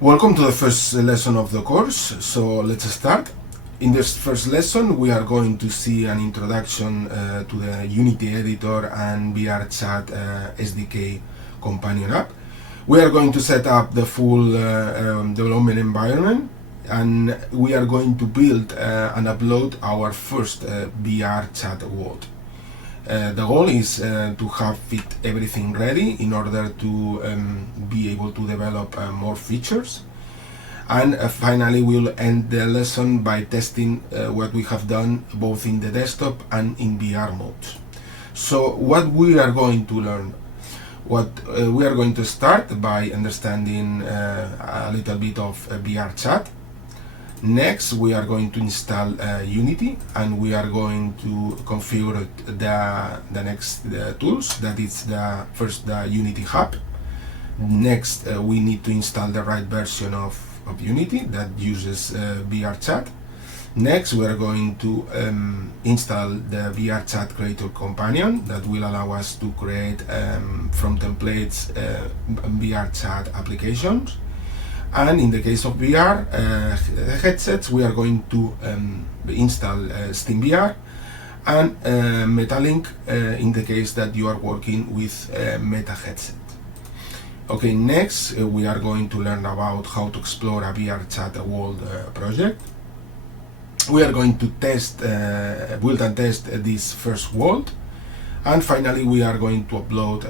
Welcome to the first lesson of the course. So let's start. In this first lesson, we are going to see an introduction to the Unity editor and VRChat SDK companion app. We are going to set up the full development environment, and we are going to build and upload our first VRChat World. The goal is to have everything ready in order to be able to develop more features. And finally, we'll end the lesson by testing what we have done both in the desktop and in VR mode. So what we are going to learn? We are going to start by understanding a little bit of VRChat. Next, we are going to install Unity, and we are going to configure the next tools. That is first the Unity Hub. Next, we need to install the right version of Unity that uses VRChat. Next, we are going to install the VRChat Creator Companion that will allow us to create from templates VRChat applications. And in the case of VR headsets, we are going to install SteamVR and MetaLink in the case that you are working with Meta headset. Okay, next we are going to learn about how to explore a VRChat World project. We are going to build and test this first world, and finally we are going to upload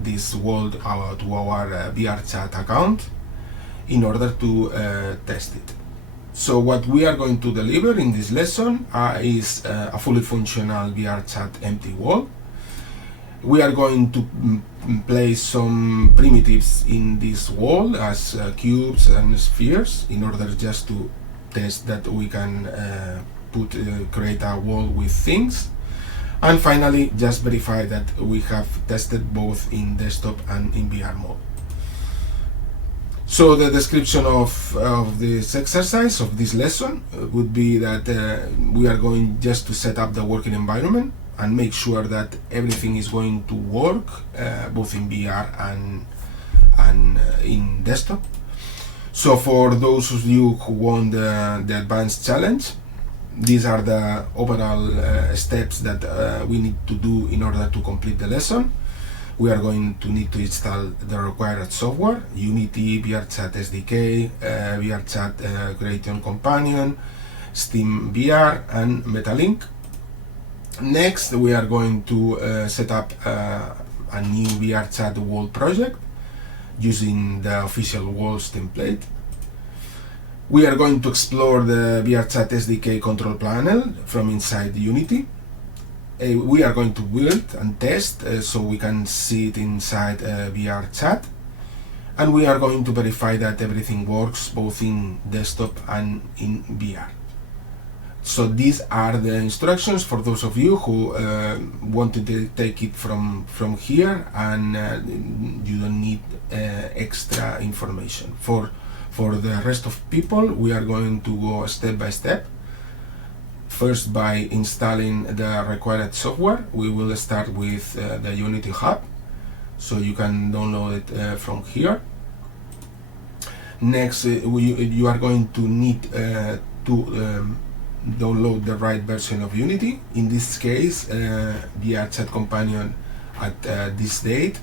this world to our VRChat account in order to test it. So what we are going to deliver in this lesson is a fully functional VRChat empty world. We are going to place some primitives in this world as cubes and spheres in order just to test that we can create a world with things. And finally, just verify that we have tested both in desktop and in VR mode. So the description of this exercise, of this lesson, would be that we are going just to set up the working environment and make sure that everything is going to work both in VR and in desktop. So for those of you who want the advanced challenge, these are the overall steps that we need to do in order to complete the lesson. We are going to need to install the required software: Unity, VRChat SDK, VRChat Creation Companion, SteamVR, and MetaLink. Next, we are going to set up a new VRChat World project using the official Worlds template. We are going to explore the VRChat SDK control panel from inside Unity. We are going to build and test so we can see it inside VRChat, and we are going to verify that everything works both in desktop and in VR. So these are the instructions for those of you who want to take it from here, and you don't need extra information. For the rest of people, we are going to go step by step. First, by installing the required software. We will start with the Unity Hub, so you can download it from here. Next, you are going to need to download the right version of Unity. In this case, VRChat Companion at this date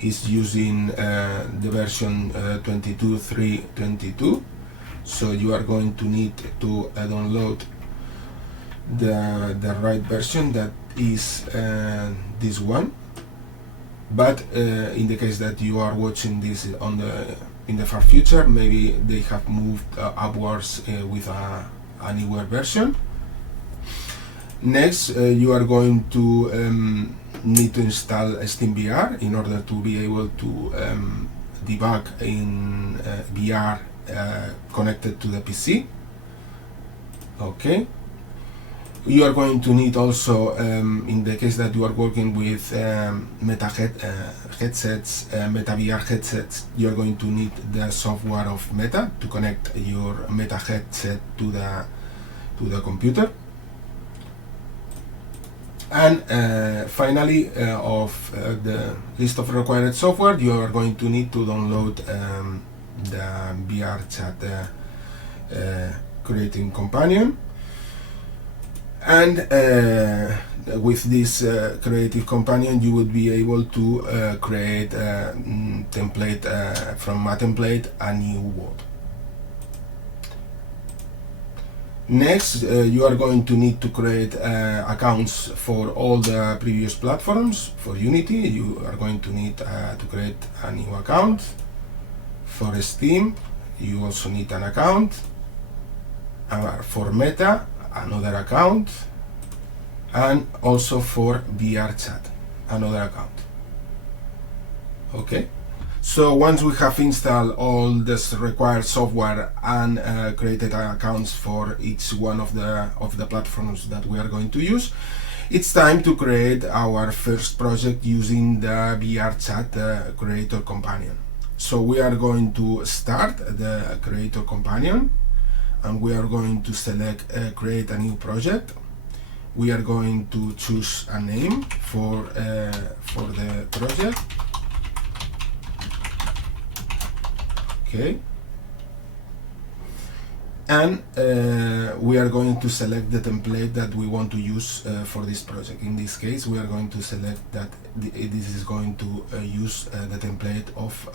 is using the version 22.3.22. So you are going to need to download the right version, that is this one. But in the case that you are watching this in the far future, maybe they have moved upwards with a newer version. Next, you are going to need to install SteamVR in order to be able to debug in VR connected to the PC. Okay. You are going to need also, in the case that you are working with Meta headsets, Meta VR headsets, you are going to need the software of Meta to connect your Meta headset to the computer. And finally, of the list of required software, you are going to need to download the VRChat creating companion, and with this creative companion you would be able to create a template from a template a new world. Next, you are going to need to create accounts for all the previous platforms. For Unity, you are going to need to create a new account. For Steam, you also need an account. For Meta, another account. And also for VRChat, another account. Okay? So once we have installed all this required software and created accounts for each one of the platforms that we are going to use, it's time to create our first project using the VRChat creator companion. So we are going to start the creator companion, and we are going to select create a new project. We are going to choose a name for the project. Okay, and we are going to select the template that we want to use for this project. In this case, we are going to select that this is going to use the template of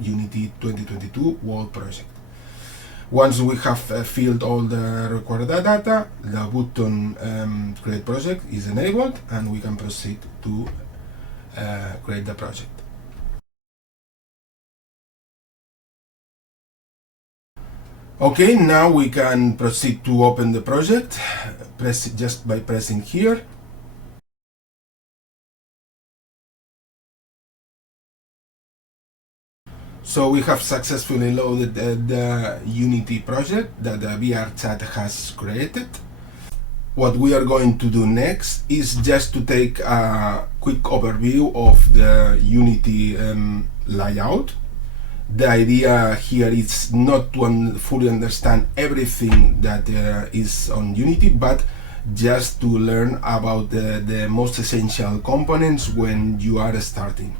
Unity 2022 World project. Once we have filled all the required data, the button create project is enabled, and we can proceed to create the project. Okay, now we can proceed to open the project. Press it just by pressing here. So we have successfully loaded the Unity project that the VRChat has created. What we are going to do next is just to take a quick overview of the Unity layout. The idea here is not to fully understand everything that is on Unity, but just to learn about the most essential components when you are starting.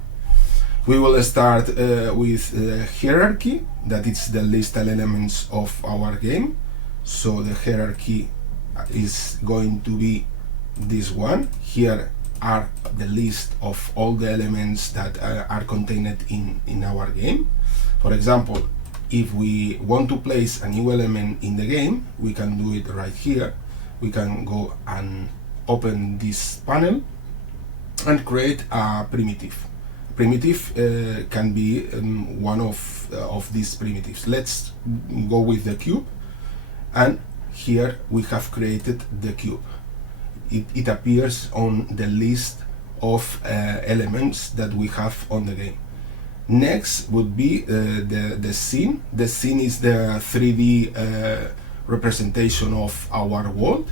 We will start with hierarchy, that is the list of elements of our game. So the hierarchy is going to be this one. Here are the list of all the elements that are contained in our game. For example, if we want to place a new element in the game, we can do it right here. We can go and open this panel and create a primitive. Primitive can be one of these primitives. Let's go with the cube, and here we have created the cube. It appears on the list of elements that we have on the game. Next would be the scene. The scene is the 3D representation of our world.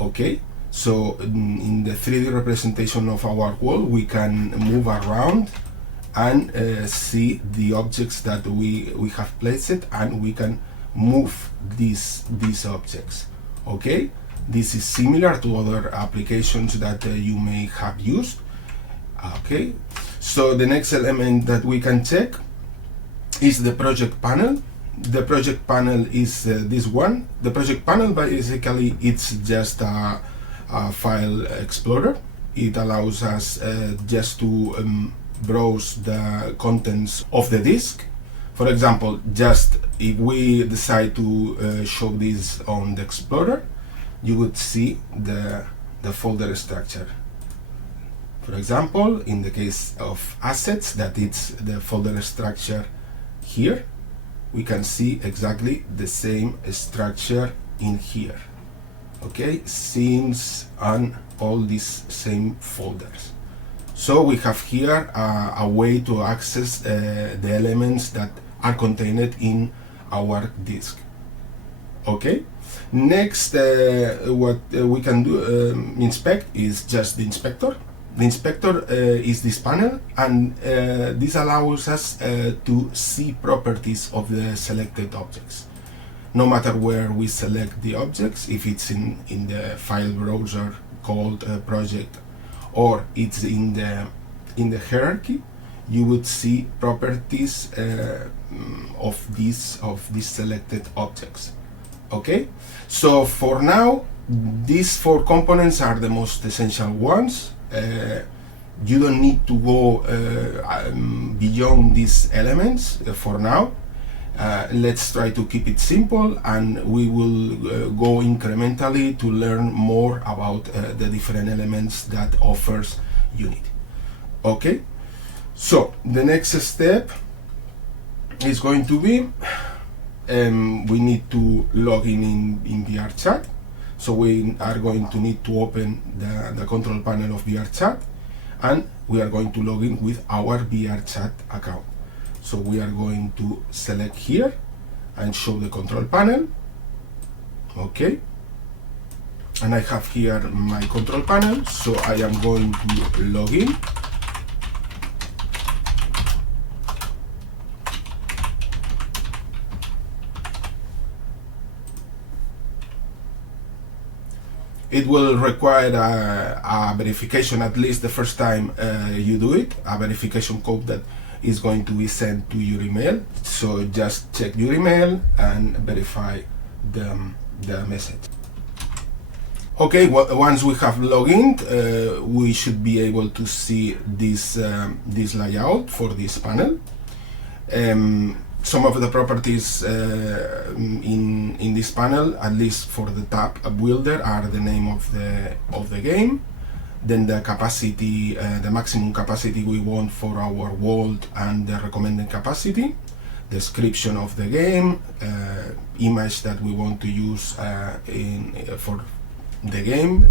Okay, so in the 3D representation of our world, we can move around and see the objects that we have placed, and we can move these objects. Okay, this is similar to other applications that you may have used. Okay, so the next element that we can check is the project panel. The project panel is this one. The project panel basically it's just a file explorer. It allows us just to browse the contents of the disk. For example, just if we decide to show this on the explorer, you would see the folder structure. For example, in the case of assets, that it's the folder structure here, we can see exactly the same structure in here. Okay, scenes and all these same folders. So we have here a way to access the elements that are contained in our disk. Okay, next what we can do inspect is just the inspector. The inspector is this panel, and this allows us to see properties of the selected objects. No matter where we select the objects, if it's in the file browser called project, or it's in the hierarchy, you would see properties of these selected objects. Okay, so for now these 4 components are the most essential ones. You don't need to go beyond these elements for now. Let's try to keep it simple, and we will go incrementally to learn more about the different elements that offers Unity. Okay, so the next step is going to be we need to log in VRChat. So we are going to need to open the control panel of VRChat, and we are going to log in with our VRChat account. So we are going to select here and show the control panel. Okay, and I have here my control panel, so I am going to log in. It will require a verification, at least the first time you do it, a verification code that is going to be sent to your email. So just check your email and verify the message. Okay, well, once we have logged in, we should be able to see this layout for this panel. Some of the properties in this panel, at least for the tab builder, are the name of the game, then the capacity, the maximum capacity we want for our world, and the recommended capacity, description of the game, image that we want to use for the game,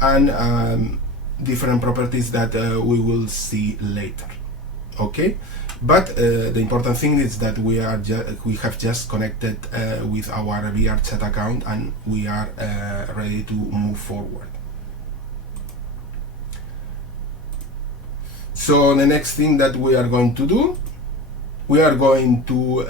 and different properties that we will see later. Okay, but the important thing is that we have just connected with our VRChat account, and we are ready to move forward. So the next thing that we are going to do, we are going to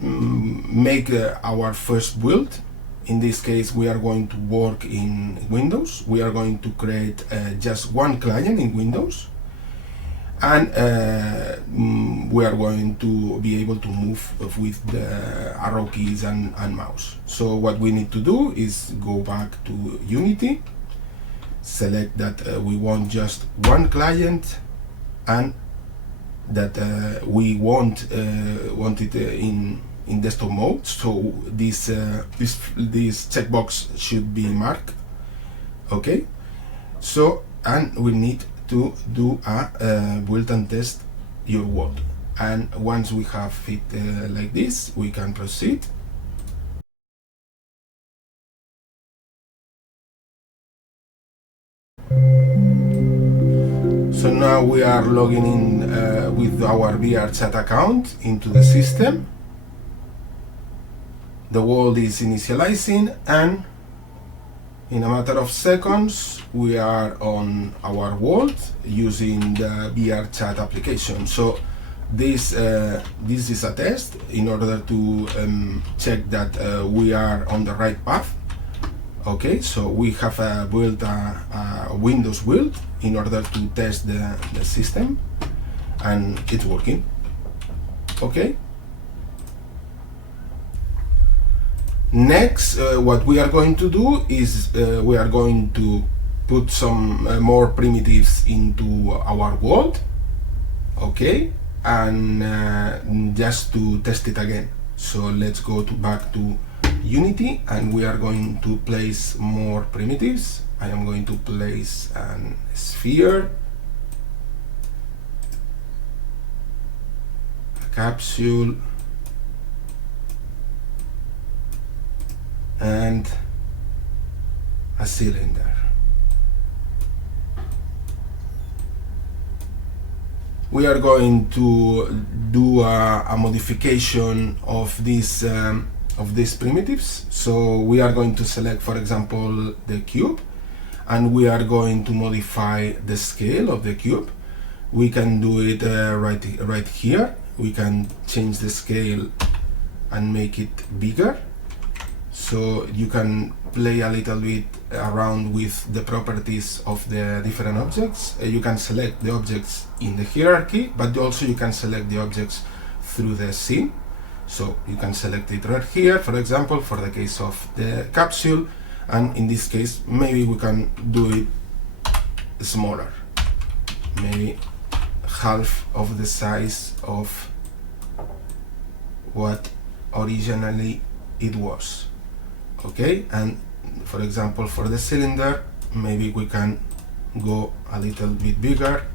make our first build. In this case, we are going to work in Windows. We are going to create just one client in Windows, and we are going to be able to move with the arrow keys and mouse. So what we need to do is go back to Unity, select that we want just one client, and that we want it in desktop mode. So this checkbox should be marked. Okay, so, and we need to do a build and test your world, and once we have it like this, we can proceed. So now we are logging in with our VRChat account into the system. The world is initializing, and in a matter of seconds we are on our world using the VRChat application. So this is a test in order to check that we are on the right path. Okay, so we have built a Windows build in order to test the system, and it's working. Okay. Next, what we are going to do is we are going to put some more primitives into our world. Okay, and just to test it again. So let's go back to Unity, and we are going to place more primitives. I am going to place a sphere, a capsule, and a cylinder. We are going to do a modification of these primitives. So we are going to select, for example, the cube, and we are going to modify the scale of the cube. We can do it right here. We can change the scale and make it bigger. So you can play a little bit around with the properties of the different objects. You can select the objects in the hierarchy, but also you can select the objects through the scene. So you can select it right here, for example, for the case of the capsule, and in this case maybe we can do it smaller, maybe half of the size of what originally it was. Okay, and for example for the cylinder maybe we can go a little bit bigger,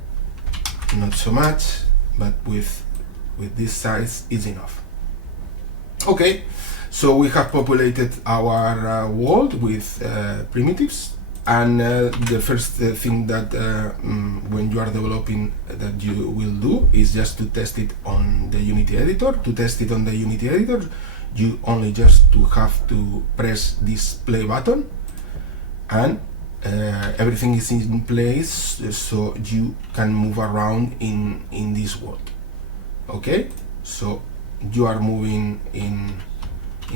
not so much, but with this size is enough. Okay, so we have populated our world with primitives, and the first thing that when you are developing that you will do is just to test it on the Unity editor. To test it on the Unity editor, you only just to have to press this play button, and everything is in place, so you can move around in this world. Okay, so you are moving in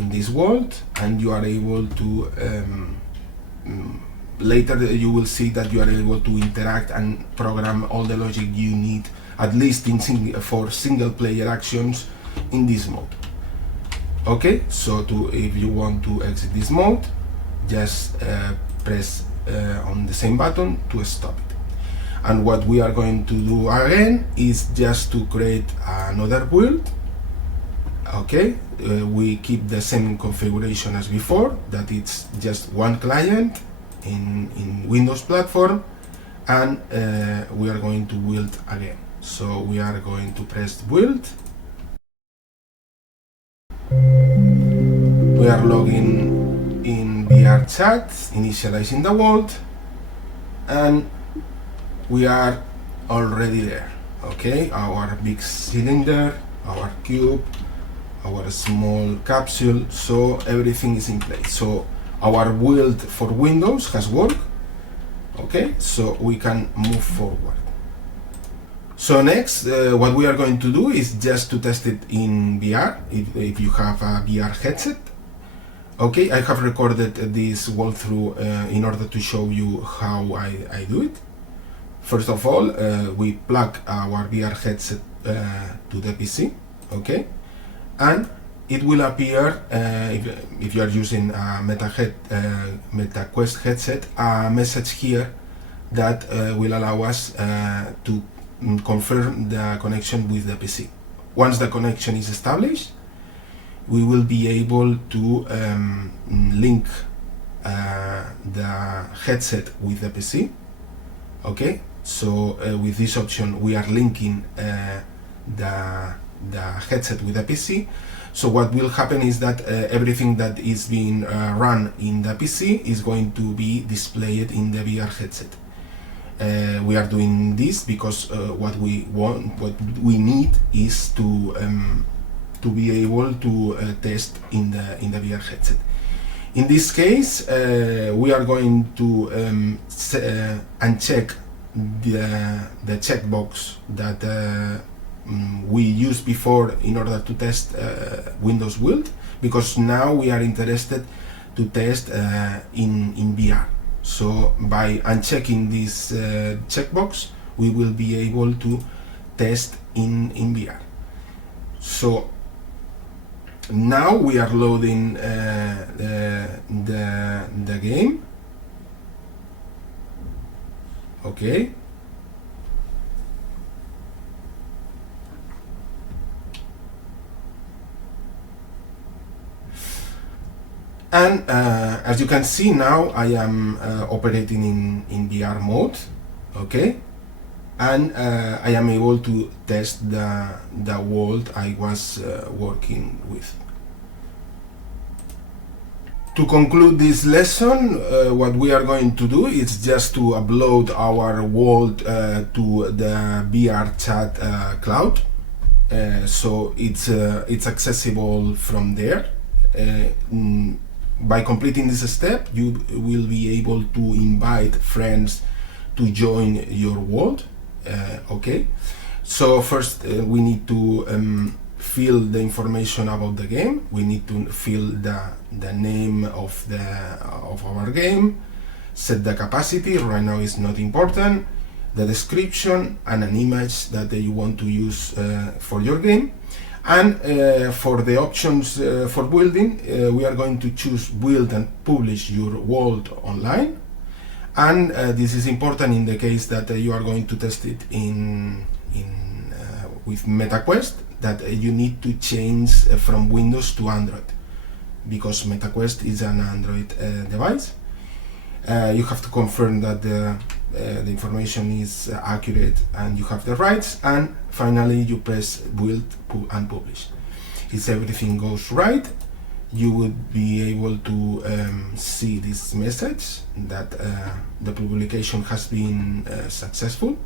this world, and you are able to later you will see that you are able to interact and program all the logic you need, at least for single player actions in this mode. Okay, so if you want to exit this mode, just press on the same button to stop it. And what we are going to do again is just to create another build. Okay, we keep the same configuration as before, that it's just one client in Windows platform, and we are going to build again. So we are going to press build. We are logging in VRChat, initializing the world, and we are already there. Okay, our big cylinder, our cube, our small capsule, so everything is in place. So our build for Windows has worked. Okay, so we can move forward. So next, what we are going to do is just to test it in VR, if you have a VR headset. Okay, I have recorded this walkthrough in order to show you how I do it. First of all, we plug our VR headset to the PC, okay, and it will appear, if you are using a MetaQuest headset, a message here that will allow us to confirm the connection with the PC. Once the connection is established, we will be able to link the headset with the PC. Okay, so with this option we are linking the headset with the PC. So what will happen is that everything that is being run in the PC is going to be displayed in the VR headset. We are doing this because what we need is to be able to test in the VR headset. In this case, we are going to uncheck the checkbox that we used before in order to test Windows build, because now we are interested to test in VR. So by unchecking this checkbox, we will be able to test in VR. So now we are loading the game. Okay. And as you can see now, I am operating in VR mode, okay, and I am able to test the world I was working with. To conclude this lesson, what we are going to do is just to upload our world to the VRChat cloud, so it's accessible from there. By completing this step, you will be able to invite friends to join your world. Okay, so first we need to fill the information about the game. We need to fill the name of our game, set the capacity, right now is not important, the description, and an image that you want to use for your game. And for the options for building, we are going to choose build and publish your world online. And this is important in the case that you are going to test it with MetaQuest, that you need to change from Windows to Android, because MetaQuest is an Android device. You have to confirm that the information is accurate and you have the rights, and finally you press build and publish. If everything goes right, you would be able to see this message that the publication has been successful,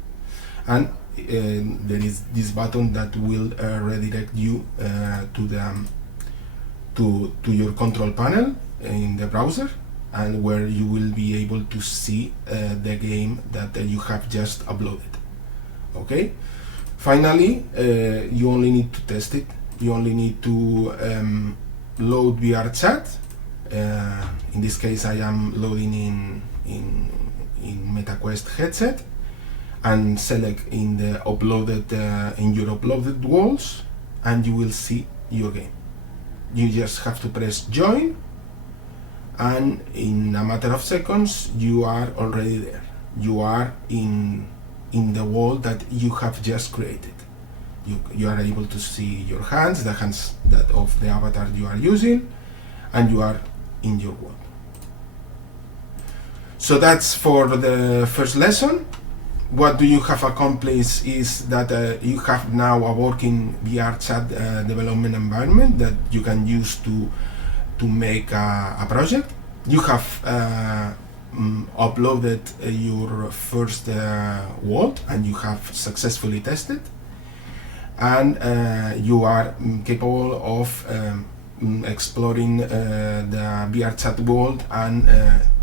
and there is this button that will redirect you to your control panel in the browser, and where you will be able to see the game that you have just uploaded. Okay. Finally, you only need to test it. You only need to load VRChat. In this case, I am loading in MetaQuest headset, and select in the uploaded in your uploaded walls, and you will see your game. You just have to press join, and in a matter of seconds you are already there. You are in the world that you have just created. You are able to see your hands, the hands that of the avatar you are using, and you are in your world. So that's for the first lesson. What do you have accomplished is that you have now a working VRChat development environment that you can use to make a project. You have uploaded your first world, and you have successfully tested, and you are capable of exploring the VRChat world and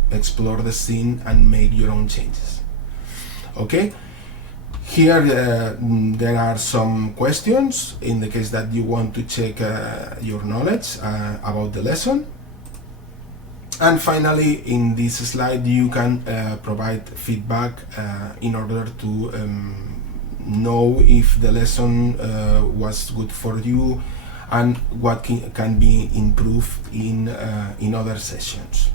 explore the scene and make your own changes. Okay, here there are some questions in the case that you want to check your knowledge about the lesson. And finally, in this slide you can provide feedback in order to know if the lesson was good for you and what can be improved in other sessions.